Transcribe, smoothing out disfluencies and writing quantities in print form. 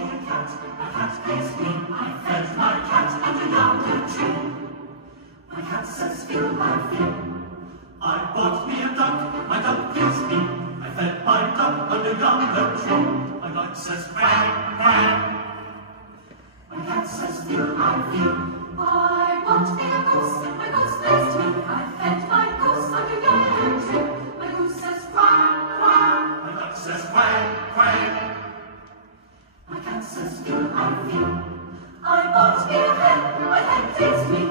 me a cat pays me. I fed my cat under yonder tree. My cat says, feel my feet. I bought me a duck, my duck gives me. I fed my duck under yonder tree. My duck says, quack, quack. My cat says, feel my feet. I bought me a goose, my goose pleased me. I fed my goose under yonder tree. My goose says, quack, quack. My duck says, quack, quack. My cat says, feel my feet. I bought me a hen, my hen pleased me.